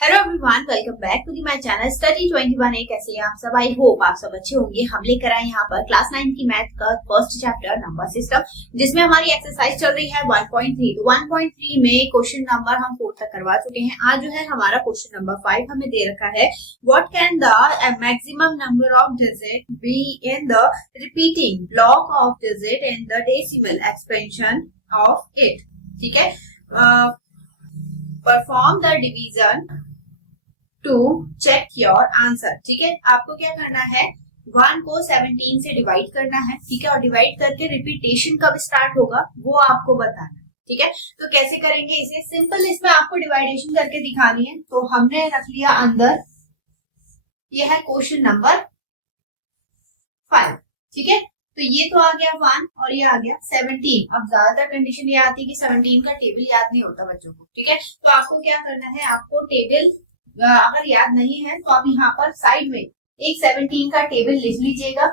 Hello everyone, welcome back to my channel study 21। कैसे हैं आप सब? आई होप आप सब अच्छे होंगे। हम लेकर आए यहाँ पर क्लास 9 की मैथ का फर्स्ट चैप्टर नंबर सिस्टम, जिसमें हमारी एक्सरसाइज चल रही है 1.3। तो 1.3 में क्वेश्चन नंबर हम 4 तक करवा चुके हैं। आज जो है हमारा क्वेश्चन नंबर 5 हमें दे रखा है। What can the maximum number of digit be in the repeating block of digit in the decimal expansion of it. ठीक है, perform the division to check your answer. ठीक है, आपको क्या करना है, 1 को 17 से डिवाइड करना है। ठीक है, और डिवाइड करके रिपीटेशन कब स्टार्ट होगा वो आपको बताना। ठीक है, तो कैसे करेंगे इसे? सिंपल, इसमें आपको डिवाइडेशन करके दिखानी है। तो हमने रख लिया अंदर, यह है क्वेश्चन नंबर 5। ठीक है, तो ये तो आ गया 1 और ये आ गया 17। अब ज्यादातर कंडीशन ये आती है कि 17 का टेबल याद नहीं होता बच्चों को। ठीक है, तो आपको क्या करना है, आपको टेबल अगर याद नहीं है तो आप यहाँ पर साइड में एक 17 का टेबल लिख लीजिएगा।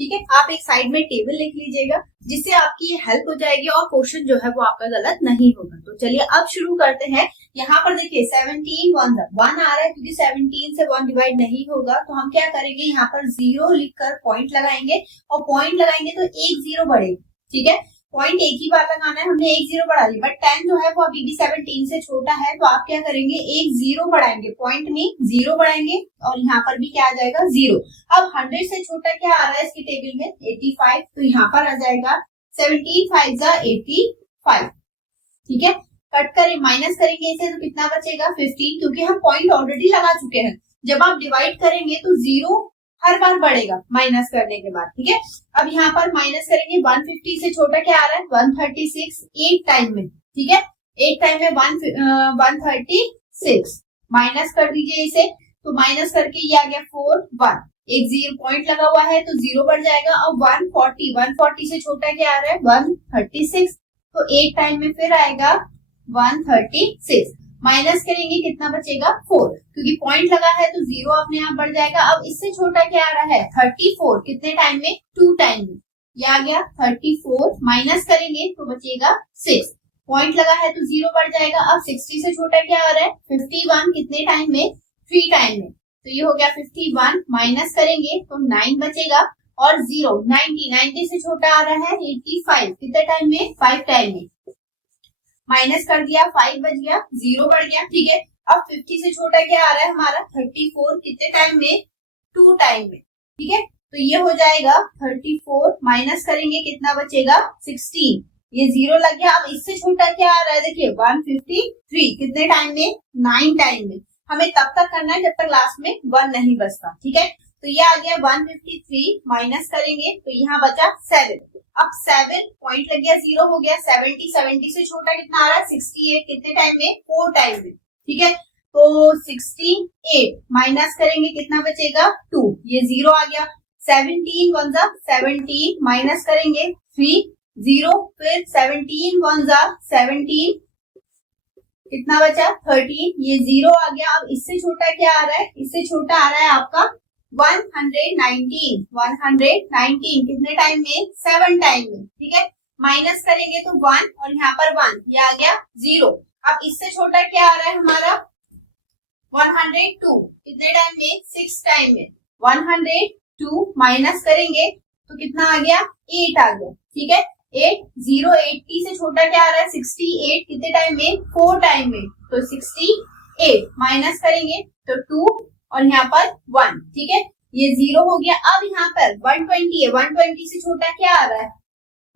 ठीक है, आप एक साइड में टेबल लिख लीजिएगा, जिससे आपकी ये हेल्प हो जाएगी और क्वेश्चन जो है वो आपका गलत नहीं होगा। तो चलिए अब शुरू करते हैं। यहाँ पर देखिए 17 1 आ रहा है, क्योंकि 17 से 1 डिवाइड नहीं होगा। तो हम क्या करेंगे, यहाँ पर 0 लिखकर पॉइंट लगाएंगे, और पॉइंट लगाएंगे तो एक 0 बढ़ेगा। ठीक है, पॉइंट एक ही बार लगाना है, हमने एक 0 बढ़ा लिया। बट 10 जो है वो अभी भी 17 से छोटा है, तो आप क्या करेंगे, एक 0 बढ़ाएंगे, पॉइंट नहीं 0 बढ़ाएंगे, और यहाँ पर भी क्या आ जाएगा 0। अब 100 से छोटा क्या आ रहा है इसकी टेबल में, 85। तो यहाँ पर आ जाएगा 17 5 जा 85। ठीक है, कट करें, माइनस करेंगे इसे तो कितना बचेगा 15, क्योंकि हम पॉइंट ऑलरेडी लगा चुके हैं। जब आप डिवाइड करेंगे तो 0 हर बार बढ़ेगा माइनस करने के बाद। ठीक है, अब यहाँ पर माइनस करेंगे, 150 से छोटा क्या आ रहा है 136, एक टाइम में। ठीक है, एक टाइम में 136 माइनस कर दीजिए इसे। तो माइनस करके ये आ गया 4 1, एक 0 पॉइंट लगा हुआ है तो 0 बढ़ जाएगा। अब 140 से छोटा क्या आ रहा है 136, तो एक टाइम में फिर आएगा 136। माइनस करेंगे कितना बचेगा 4, क्योंकि पॉइंट लगा है तो 0 अपने आप बढ़ जाएगा। अब इससे छोटा क्या आ रहा है 34, कितने टाइम में 2 टाइम में। ये आ गया 34, माइनस करेंगे तो बचेगा 6, पॉइंट लगा है तो 0 बढ़ जाएगा। अब 60 से छोटा क्या आ रहा है 51, कितने टाइम में 3 टाइम में। तो ये हो गया 51, माइनस करेंगे तो 9 बचेगा, और 0 90 से छोटा आ रहा है 85, कितने टाइम में 5 टाइम में। माइनस कर दिया, 5 बच गया, 0 बढ़ गया। ठीक है, अब 50 से छोटा क्या आ रहा है हमारा 34, कितने टाइम में 2 टाइम में। ठीक है, तो ये हो जाएगा 34, माइनस करेंगे कितना बचेगा 16, ये 0 लग गया। अब इससे छोटा क्या आ रहा है, देखिए 153, कितने टाइम में 9 टाइम में। हमें तब तक करना है जब तक लास्ट में 1 नहीं बचता। ठीक है, तो ये आ गया 153, माइनस करेंगे तो यहाँ बचा 7। अब 7 पॉइंट लग गया, 0 हो गया। 70 से छोटा कितना आ रहा है 68, कितने टाइम में 4 टाइम में। ठीक है, तो 68 माइनस करेंगे कितना बचेगा 2, ये 0 आ गया। 17 1 जा 17, माइनस करेंगे 3 0, फिर 17 1 जा 17, कितना बचा 13, ये 0 आ गया। अब इससे छोटा क्या आ रहा है, इससे छोटा आ रहा है आपका 119, कितने टाइम में 7 टाइम में। ठीक है, माइनस करेंगे तो 1, और यहाँ पर 1, ये आ गया 0। अब इससे छोटा क्या आ रहा है हमारा 102, कितने टाइम में 6 टाइम में। 102 माइनस करेंगे तो कितना आ गया 8 आ गया। ठीक है, 8 0, 80 से छोटा क्या आ रहा है 68, कितने टाइम में 4 टाइम में। तो 68 माइनस करेंगे तो 2, और यहाँ पर 1। ठीक है, ये 0 हो गया। अब यहाँ पर 120 है, 120 से छोटा क्या आ रहा है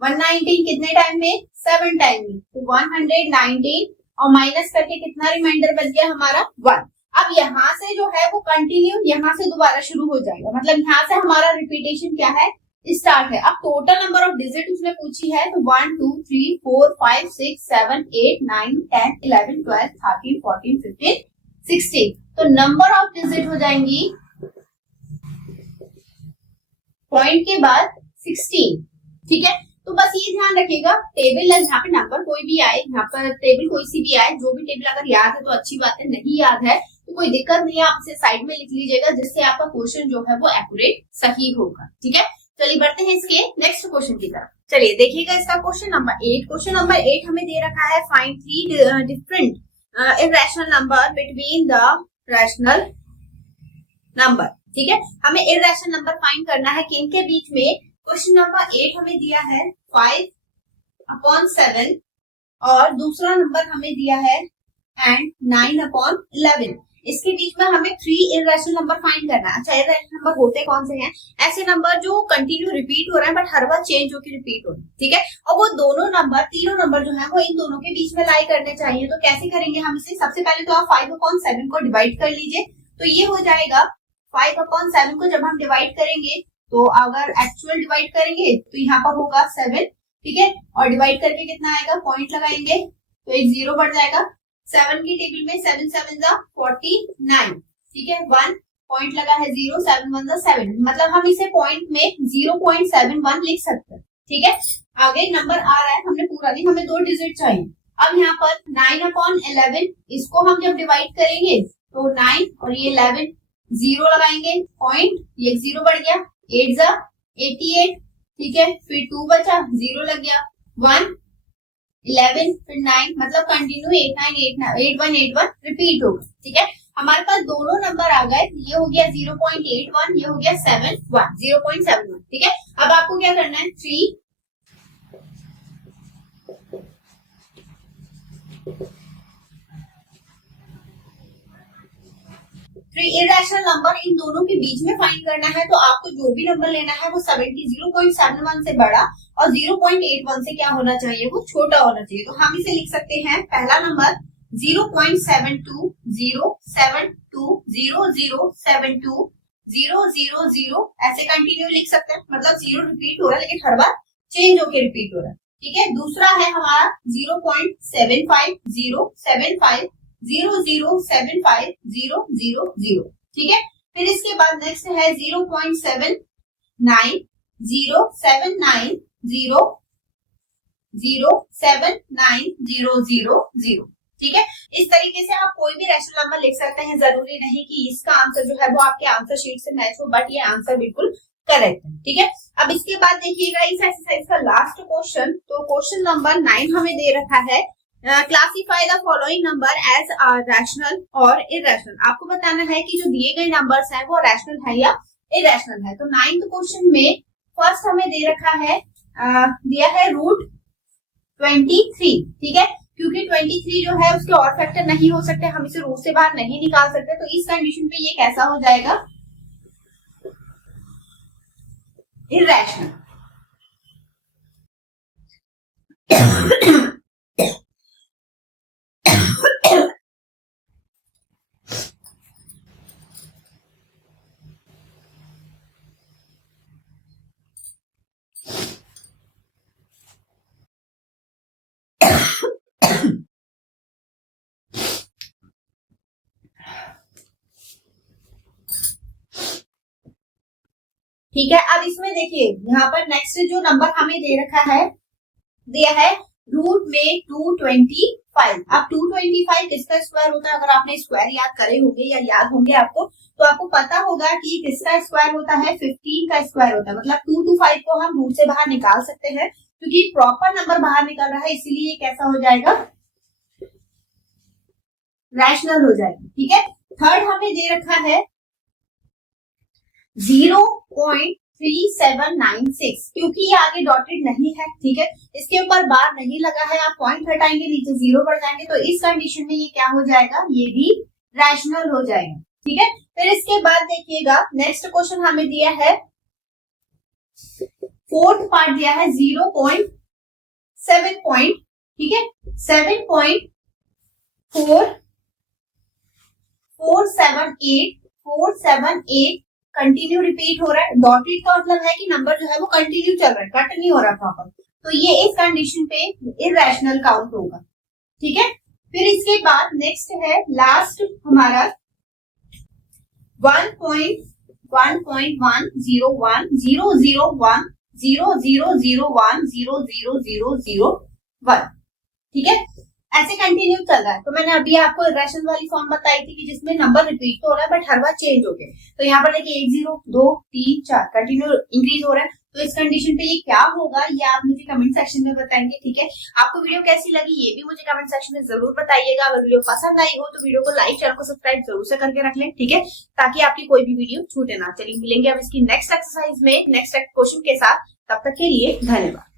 119, कितने टाइम में 7 टाइम में। तो 119, और माइनस करके कितना रिमाइंडर बच गया हमारा 1। अब यहाँ से जो है वो कंटिन्यू यहाँ से दोबारा शुरू हो जाएगा, मतलब यहाँ से हमारा रिपीटेशन क्या है स्टार्ट है। अब टोटल नंबर ऑफ डिजिट उसने पूछी है, तो 1 2 3 4 5 6 7 8 9 10 11 12 13 14 15 16, तो नंबर ऑफ डिजिट हो जाएंगी पॉइंट के बाद 16। ठीक है, तो बस ये ध्यान रखिएगा, टेबल यहाँ पे नंबर कोई भी आए, यहाँ पर टेबल कोई सी भी आए, जो भी टेबल अगर याद है तो अच्छी बात है, नहीं याद है तो कोई दिक्कत नहीं है, आप इसे साइड में लिख लीजिएगा, जिससे आपका क्वेश्चन जो है वो एक्यूरेट सही होगा। ठीक है, चलिए बढ़ते हैं इसके नेक्स्ट क्वेश्चन की तरफ। चलिए देखिएगा इसका क्वेश्चन नंबर 8। क्वेश्चन नंबर 8 हमें दे रखा है find 3 different irrational number between the rational number. ठीक है, हमें इरेशनल नंबर फाइंड करना है किनके बीच में। क्वेश्चन नंबर 8 हमें दिया है 5/7 और दूसरा नंबर हमें दिया है एंड 9/11। इसके बीच में हमें 3 इरेशनल नंबर फाइंड करना है। अच्छा, इरेशनल नंबर होते कौन से हैं? ऐसे नंबर जो कंटिन्यू रिपीट हो रहे हैं बट हर बार चेंज होकर रिपीट हो रहे हैं। ठीक है, और वो दोनों नंबर, तीनों नंबर जो है वो इन दोनों के बीच में लाई करने चाहिए। तो कैसे करेंगे हम इसे? सबसे पहले तो आप 5/7 को डिवाइड कर लीजिए। तो ये हो जाएगा 5/7 को जब हम डिवाइड करेंगे तो अगर एक्चुअल डिवाइड करेंगे तो यहाँ पर होगा 7। ठीक है, और डिवाइड करके कितना आएगा? पॉइंट लगाएंगे तो एक 0 बढ़ जाएगा। 7 की टेबल में 7 7 49। ठीक है, 1 पॉइंट लगा है 0, 7 1 7, मतलब हम इसे पॉइंट में 0.71 लिख सकते हैं। ठीक है, आगे नंबर आ रहा है, हमने पूरा नहीं, हमें 2 डिजिट चाहिए। अब यहाँ पर 9/11 इसको हम जब डिवाइड करेंगे तो 9 और ये 11, 0 लगाएंगे, पॉइंट, ये 0 बढ़ गया, 8 88। ठीक है, फिर 2 बचा, 0 लग गया, 1 11 फिर 9, मतलब कंटिन्यू 8181 रिपीट होगा। ठीक है, हमारे पास दोनों नंबर आ गए, ये हो गया 0.81, ये हो गया 0.71। ठीक है, अब आपको क्या करना है? 3 इरेशनल नंबर इन दोनों के बीच में फाइंड करना है। तो आपको जो भी नंबर लेना है वो 0.71 से बड़ा और 0.81 से क्या होना चाहिए? वो छोटा होना चाहिए। तो हम इसे लिख सकते हैं, पहला नंबर 0.72, ऐसे कंटिन्यू लिख सकते हैं, मतलब 0 रिपीट हो रहा है लेकिन हर बार चेंज होके रिपीट हो रहा है। ठीक है, दूसरा है हमारा 0.75, 0.75। ठीक है, फिर इसके बाद नेक्स्ट है 0.79, 0.790000। ठीक है, इस तरीके से आप कोई भी रैशनल नंबर लिख सकते हैं। जरूरी नहीं कि इसका आंसर जो है वो आपके आंसर शीट से मैच हो, बट ये आंसर बिल्कुल करेक्ट है। ठीक है, अब इसके बाद देखिएगा इस एक्सरसाइज का लास्ट क्वेश्चन। तो क्वेश्चन नंबर 9 हमें दे रखा है classify the following number as rational और इरेशनल। आपको बताना है कि जो दिए गए नंबर्स हैं वो रैशनल है या इरेशनल है। तो 9th क्वेश्चन में फर्स्ट हमें दे रखा है दिया है √23। ठीक है, क्योंकि 23 जो है उसके और फैक्टर नहीं हो सकते, हम इसे रूट से बाहर नहीं निकाल सकते। तो इस कंडीशन पे ये कैसा हो जाएगा? इरेशनल। ठीक है, अब इसमें देखिए यहाँ पर नेक्स्ट जो नंबर हमें दे रखा है, दिया है रूट में 225। अब 225 किसका स्क्वायर होता है? अगर आपने स्क्वायर याद करे होंगे या याद होंगे आपको, तो आपको पता होगा कि किसका स्क्वायर होता है? 15 का स्क्वायर होता है। मतलब 225 को हम रूट से बाहर निकाल सकते हैं, क्योंकि प्रॉपर नंबर बाहर निकल रहा है, इसीलिए ये कैसा हो जाएगा? रैशनल हो जाएगा। ठीक है, थर्ड हमें दे रखा है 0.3796, क्योंकि ये आगे डॉटेड नहीं है। ठीक है, इसके ऊपर बार नहीं लगा है, आप पॉइंट हटाएंगे नीचे 0 बढ़ जाएंगे। तो इस कंडीशन में ये क्या हो जाएगा? ये भी रैशनल हो जाएगा। ठीक है, फिर इसके बाद देखिएगा नेक्स्ट क्वेश्चन हमें दिया है, फोर्थ पार्ट दिया है 0.7 पॉइंट। ठीक है, 7.478 कंटिन्यू रिपीट हो रहा है। डॉटेड का मतलब है कि नंबर जो है वो कंटिन्यू चल रहा है, कट नहीं हो रहा प्रॉपर। तो ये इस कंडीशन पे इरेशनल काउंट होगा। ठीक है, फिर इसके बाद नेक्स्ट है लास्ट हमारा 1.111001000100001। ठीक है, ऐसे कंटिन्यू चल रहा है। तो मैंने अभी आपको इरेशनल वाली फॉर्म बताई थी कि जिसमें नंबर रिपीट हो रहा है बट हर बार चेंज हो गए। तो यहाँ पर देखिए 1 0 2 3 4 कंटिन्यू इंक्रीज हो रहा है। तो इस कंडीशन पे ये क्या होगा ये आप मुझे कमेंट सेक्शन में बताएंगे, ठीक है। आपको वीडियो कैसी लगी ये भी मुझे कमेंट सेक्शन में जरूर बताइएगा। अगर वीडियो पसंद आई हो तो वीडियो को लाइक, चैनल को सब्सक्राइब जरूर से करके रख लें, ठीक है, ताकि आपकी कोई भी वीडियो छूटे ना। चलिए मिलेंगे अब इसकी नेक्स्ट एक्सरसाइज में नेक्स्ट क्वेश्चन के साथ, तब तक के लिए धन्यवाद।